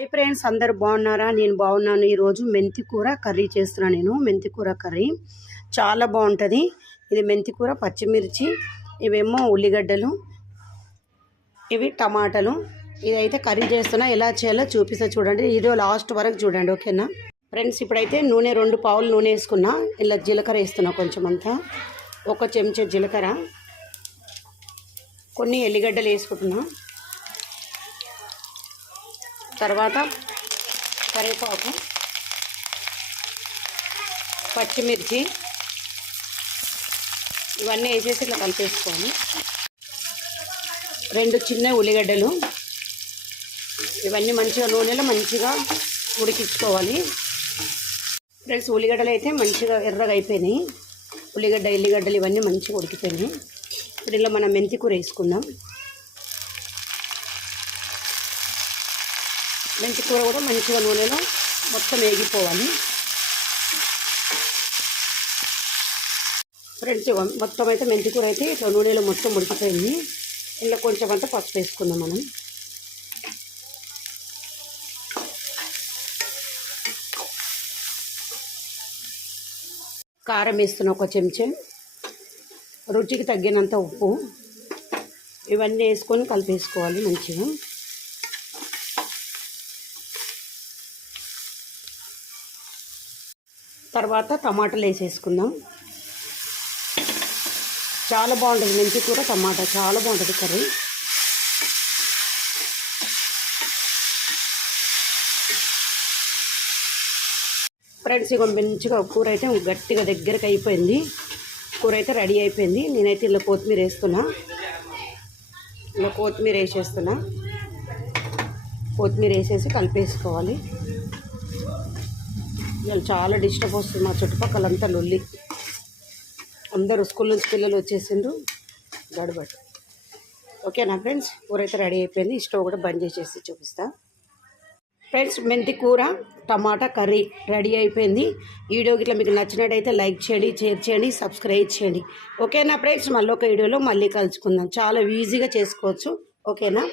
Hi friends, అందరు బాగున్నారా? నేను బాగున్నాను. ఈరోజు మెంతి కూర కర్రీ చేస్తున్నాను. నేను మెంతి కూర కర్రీ చాలా బాగుంటుంది. ఇది మెంతి కూర, పచ్చిమిర్చి, ఇవేమో ఉల్లిగడ్డలు, ఇవి టమాటాలు. ఇదైతే కర్రీ చేస్తున్నా. ఎలా చేయాలో చూపిస్తా, చూడండి. వీడియో లాస్ట్ వరకు చూడండి, ఓకేనా ఫ్రెండ్స్? ఇప్పుడైతే నూనె 2 పావులు నూనె వేసుకున్నా. ఇలా జీలకర్ర వేస్తున్నా, కొంచెం అంతా, 1 చెంచా జీలకర్ర, కొన్ని ఎల్లిగడ్డలు వేసుకుంటున్నా. తర్వాత కరివేపాకు, పచ్చిమిర్చి ఇవన్నీ వేసేసి ఇట్లా కలిపేసుకోవాలి. 2 చిన్న ఉల్లిగడ్డలు, ఇవన్నీ మంచిగా నూనెలో మంచిగా ఉడికించుకోవాలి. ఫ్రెండ్స్, ఉల్లిగడ్డలు అయితే మంచిగా ఎర్రగా అయిపోయినాయి. ఎల్లిగడ్డలు ఇవన్నీ మంచిగా ఉడికిపోయినాయి. ఇప్పుడు ఇలా మనం మెంతి కూర వేసుకుందాం. మెంతి కూర కూడా మంచిగా నూనెలో మొత్తం వేగిపోవాలి. ఫ్రెండ్స్, మొత్తం అయితే మెంతి కూర అయితే ఇట్లా నూనెలో మొత్తం ఉడికిపోయింది. ఇలా కొంచెం అంతా పసుపు వేసుకుందాం మనం. కారం వేస్తున్నా, 1 చెంచా, రుచికి తగ్గినంత ఉప్పు, ఇవన్నీ వేసుకొని కలిపేసుకోవాలి మంచిగా. తర్వాత టమాటాలు వేసేసుకుందాం. చాలా బాగుంటుంది మెంతి కూర, టమాటా చాలా బాగుంటుంది కర్రీ. ఫ్రెండ్స్, ఇక మంచిగా కూర అయితే గట్టిగా దగ్గరకు అయిపోయింది. కూర అయితే రెడీ అయిపోయింది. నేనైతే ఇలా కొత్తిమీర వేస్తున్నా. కొత్తిమీర వేసేసి కలిపేసుకోవాలి. ఇలా చాలా డిస్టర్బ్ వస్తుంది మా చుట్టుపక్కలంతా, లొల్లి. అందరూ స్కూల్ నుంచి పిల్లలు వచ్చేసిండ్రు, గడబడి. ఓకేనా ఫ్రెండ్స్? కూర అయితే రెడీ అయిపోయింది. స్టవ్ కూడా బంద్ చేసేసి చూపిస్తా. ఫ్రెండ్స్, మెంతి కూర టమాటా కర్రీ రెడీ అయిపోయింది. వీడియో గిట్లా మీకు నచ్చినట్టయితే లైక్ చేయండి, షేర్ చేయండి, సబ్స్క్రైబ్ చేయండి. ఓకేనా ఫ్రెండ్స్? మళ్ళీ ఒక వీడియోలో మళ్ళీ కలుసుకుందాం. చాలా ఈజీగా చేసుకోవచ్చు. ఓకేనా?